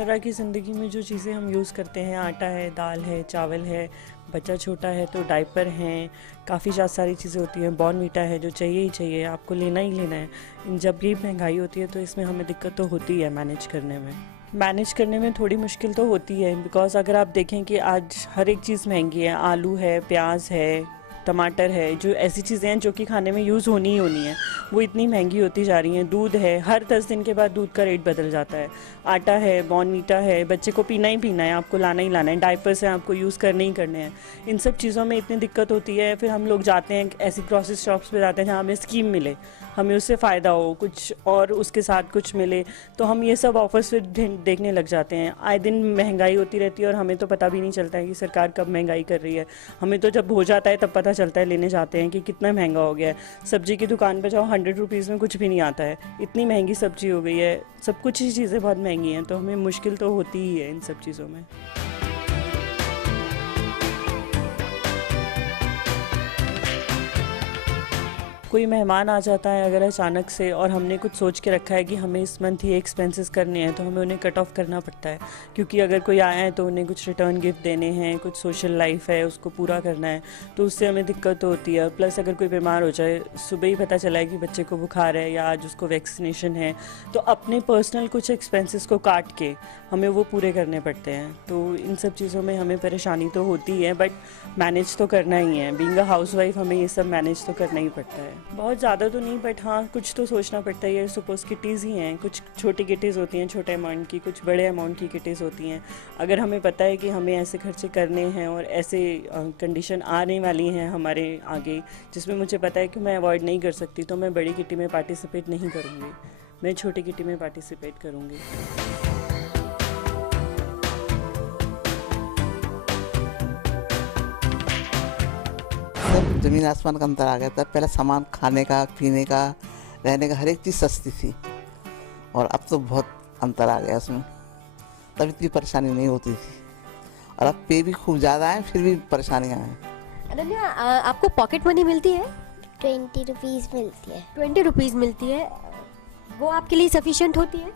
रोज़मर्रा की ज़िंदगी में जो चीज़ें हम यूज़ करते हैं, आटा है, दाल है, चावल है, बच्चा छोटा है तो डायपर हैं, काफ़ी सारी चीज़ें होती हैं, बॉर्नवीटा है जो चाहिए ही चाहिए, आपको लेना ही लेना है। जब ये महंगाई होती है तो इसमें हमें दिक्कत तो होती है मैनेज करने में थोड़ी मुश्किल तो होती है, बिकॉज़ अगर आप देखें कि आज हर एक चीज़ महंगी है, आलू है, प्याज है, टमाटर है, जो ऐसी चीज़ें हैं जो कि खाने में यूज़ होनी ही होनी है, वो इतनी महंगी होती जा रही हैं। दूध है, हर 10 दिन के बाद दूध का रेट बदल जाता है। आटा है, बॉर्नवीटा है, बच्चे को पीना ही पीना है, आपको लाना ही लाना है, डायपर्स हैं, आपको यूज़ करने ही करने हैं। इन सब चीज़ों में इतनी दिक्कत होती है, फिर हम लोग जाते हैं ऐसी ग्रॉसरी शॉप्स पे जाते हैं जहाँ हमें स्कीम मिले, हमें उससे फ़ायदा हो कुछ और उसके साथ कुछ मिले, तो हम ये सब ऑफर्स फिर देखने लग जाते हैं। आए दिन महंगाई होती रहती है और हमें तो पता भी नहीं चलता है कि सरकार कब महंगाई कर रही है। हमें तो जब हो जाता है तब पता चलता है, लेने जाते हैं कि कितना महंगा हो गया है। सब्जी की दुकान पे जाओ, 100 रुपीज़ में कुछ भी नहीं आता है, इतनी महंगी सब्जी हो गई है, सब कुछ ही चीज़ें बहुत महंगी हैं, तो हमें मुश्किल तो होती ही है इन सब चीज़ों में। कोई मेहमान आ जाता है अगर अचानक से और हमने कुछ सोच के रखा है कि हमें इस मंथ ये एक्सपेंसेस करने हैं, तो हमें उन्हें कट ऑफ करना पड़ता है, क्योंकि अगर कोई आया है तो उन्हें कुछ रिटर्न गिफ्ट देने हैं, कुछ सोशल लाइफ है उसको पूरा करना है, तो उससे हमें दिक्कत होती है। प्लस अगर कोई बीमार हो जाए, सुबह ही पता चला है कि बच्चे को बुखार है या आज उसको वैक्सीनेशन है, तो अपने पर्सनल कुछ एक्सपेंसेस को काट के हमें वो पूरे करने पड़ते हैं। तो इन सब चीज़ों में हमें परेशानी तो होती है, बट मैनेज तो करना ही है। बीइंग अ हाउसवाइफ हमें ये सब मैनेज तो करना ही पड़ता है। बहुत ज़्यादा तो नहीं, बट हाँ कुछ तो सोचना पड़ता है। ये सपोज़ किटीज़ ही हैं, कुछ छोटी किटीज़ होती हैं छोटे अमाउंट की, कुछ बड़े अमाउंट की किटीज़ होती हैं। अगर हमें पता है कि हमें ऐसे खर्चे करने हैं और ऐसे कंडीशन आने वाली हैं हमारे आगे जिसमें मुझे पता है कि मैं अवॉइड नहीं कर सकती, तो मैं बड़ी किटी में पार्टिसिपेट नहीं करूँगी, मैं छोटी किटी में पार्टिसिपेट करूँगी। सब ज़मीन आसमान का अंतर आ गया था। पहले सामान खाने का, पीने का, रहने का हर एक चीज़ सस्ती थी, और अब तो बहुत अंतर आ गया उसमें। तब इतनी परेशानी नहीं होती थी, और अब पे भी खूब ज़्यादा है, फिर भी परेशानियाँ हैं। अनन्या, आपको पॉकेट मनी मिलती है? 20 रुपीज़ मिलती है। 20 रुपीज़ मिलती है, वो आपके लिए सफिशिएंट होती है?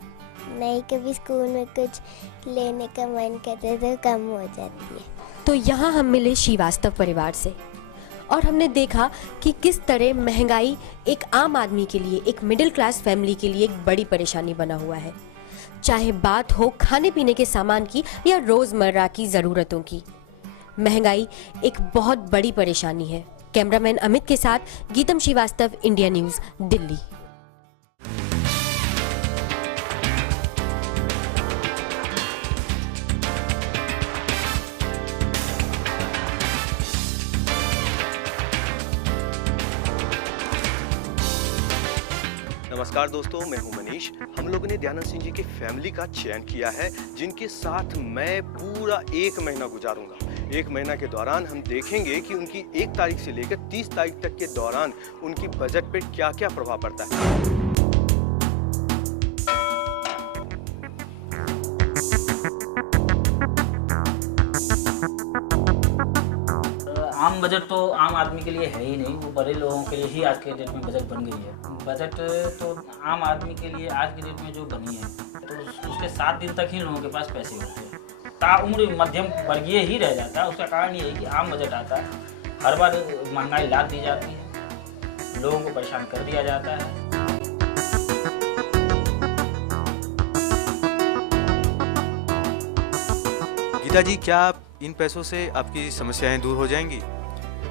नहीं, कभी स्कूल में कुछ लेने का मन करता है तो कम हो जाती है। तो यहाँ हम मिले श्रीवास्तव परिवार से, और हमने देखा कि किस तरह महंगाई एक आम आदमी के लिए, एक मिडिल क्लास फैमिली के लिए एक बड़ी परेशानी बना हुआ है। चाहे बात हो खाने पीने के सामान की या रोज़मर्रा की ज़रूरतों की, महंगाई एक बहुत बड़ी परेशानी है। कैमरामैन अमित के साथ गीतम श्रीवास्तव, इंडिया न्यूज़, दिल्ली। नमस्कार दोस्तों, मैं हूं मनीष। हम लोगों ने दयानंद सिंह जी की फैमिली का चयन किया है, जिनके साथ मैं पूरा 1 महीना गुजारूंगा। 1 महीना के दौरान हम देखेंगे कि उनकी 1 तारीख से लेकर 30 तारीख तक के दौरान उनकी बजट पे क्या क्या प्रभाव पड़ता है। आम बजट तो आम आदमी के लिए है ही नहीं, वो बड़े लोगों के लिए ही आज के डेट में बजट बन गई है। बजट तो आम आदमी के लिए आज के डेट में जो बनी है, तो उसके 7 दिन तक ही लोगों के पास पैसे होते हैं, ताउम्र मध्यम वर्गीय ही रह जाता है। उसका कारण ये है कि आम बजट आता है, हर बार महंगाई लाद दी जाती है, लोगों को परेशान कर दिया जाता है। गीता जी, क्या इन पैसों से आपकी समस्याएं दूर हो जाएंगी?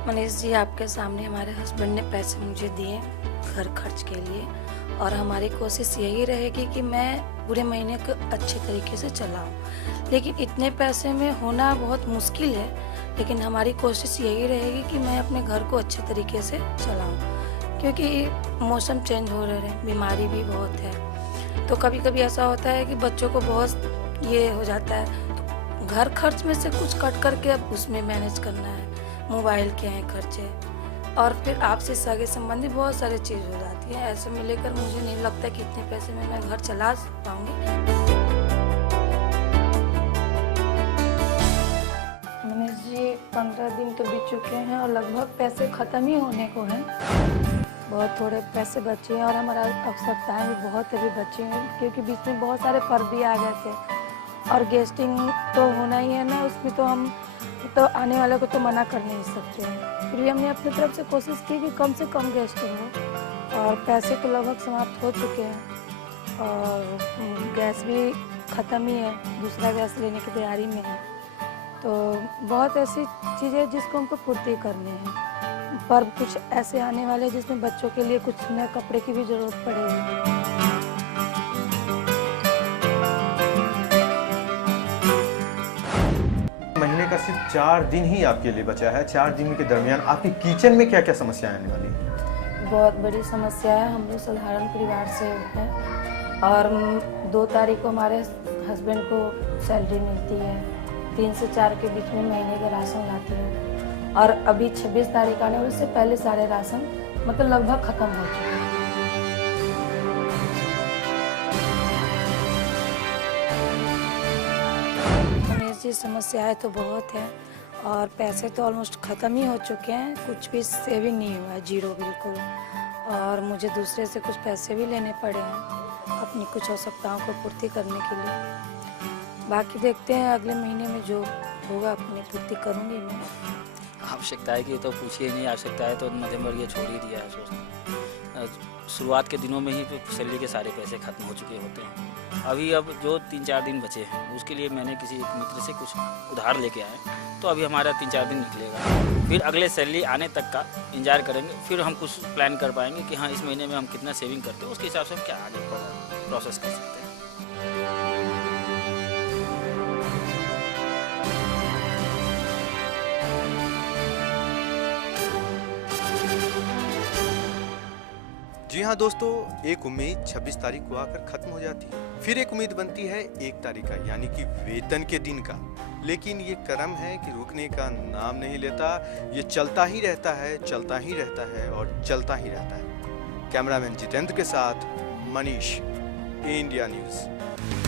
मनीष जी, आपके सामने हमारे हस्बैंड ने पैसे मुझे दिए घर खर्च के लिए, और हमारी कोशिश यही रहेगी कि मैं पूरे महीने को अच्छे तरीके से चलाऊं। लेकिन इतने पैसे में होना बहुत मुश्किल है, लेकिन हमारी कोशिश यही रहेगी कि मैं अपने घर को अच्छे तरीके से चलाऊं, क्योंकि मौसम चेंज हो रहे हैं, बीमारी भी बहुत है, तो कभी कभी ऐसा होता है कि बच्चों को बहुत ये हो जाता है, तो घर खर्च में से कुछ कट करके अब उसमें मैनेज करना है। मोबाइल के हैं खर्चे, और फिर आपसे सगे संबंधी बहुत सारी चीज़ हो जाती है। ऐसे में लेकर मुझे नहीं लगता कि इतने पैसे में मैं घर चला पाऊंगी। मनीष जी, 15 दिन तो बीत चुके हैं और लगभग पैसे ख़त्म ही होने को हैं। बहुत थोड़े पैसे बचे हैं और हमारा आवश्यकताएँ भी बहुत अभी बची हैं, क्योंकि बीच में बहुत सारे पर्व भी आ गए थे और गेस्टिंग तो होना ही है ना, उसमें तो हम तो आने वाले को तो मना कर नहीं सकते हैं। फिर भी हमने अपनी तरफ से कोशिश की कि कम से कम गेस्टिंग हो, और पैसे तो लगभग समाप्त हो चुके हैं और गैस भी ख़त्म ही है, दूसरा गैस लेने की तैयारी में है। तो बहुत ऐसी चीज़ें हैं जिसको हमको पूर्ति करनी है। पर्व कुछ ऐसे आने वाले हैं जिसमें बच्चों के लिए कुछ नए कपड़े की भी ज़रूरत पड़ेगी। महीने का सिर्फ 4 दिन ही आपके लिए बचा है। 4 दिन के दरमियान आपकी किचन में क्या क्या समस्याएं आने वाली हैं? बहुत बड़ी समस्या है। हम लोग साधारण परिवार से हैं और 2 तारीख को हमारे हस्बैंड को सैलरी मिलती है। 3 से 4 के बीच में महीने का राशन लाते हैं और अभी 26 तारीख आने वाले से पहले सारे राशन मतलब लगभग ख़त्म हो चुके हैं। समस्याएं तो बहुत हैं और पैसे तो ऑलमोस्ट ख़त्म ही हो चुके हैं, कुछ भी सेविंग नहीं हुआ है, जीरो बिल्कुल। और मुझे दूसरे से कुछ पैसे भी लेने पड़े हैं अपनी कुछ आवश्यकताओं को पूर्ति करने के लिए। बाकी देखते हैं अगले महीने में जो होगा अपनी पूर्ति करूँगी मैं। आवश्यकताएं की तो पूछिए नहीं, आवश्यकताएं तो मध्यम वर्गीय छोड़ ही दिया है। सोचते शुरुआत के दिनों में ही सैलरी के सारे पैसे खत्म हो चुके होते हैं। अभी अब जो 3-4 दिन बचे हैं उसके लिए मैंने किसी एक मित्र से कुछ उधार लेके आए, तो अभी हमारा 3-4 दिन निकलेगा। फिर अगले सैलरी आने तक का इंतजार करेंगे, फिर हम कुछ प्लान कर पाएंगे कि हाँ इस महीने में हम कितना सेविंग करते हैं, उसके हिसाब से हम क्या आगे प्रोसेस कर सकते हैं। जी हाँ दोस्तों, एक उम्मीद 26 तारीख को आकर खत्म हो जाती है। फिर एक उम्मीद बनती है 1 तारीख का, यानी कि वेतन के दिन का। लेकिन ये क्रम है कि रुकने का नाम नहीं लेता, ये चलता ही रहता है, चलता ही रहता है और चलता ही रहता है। कैमरामैन जितेंद्र के साथ मनीष, इंडिया न्यूज़।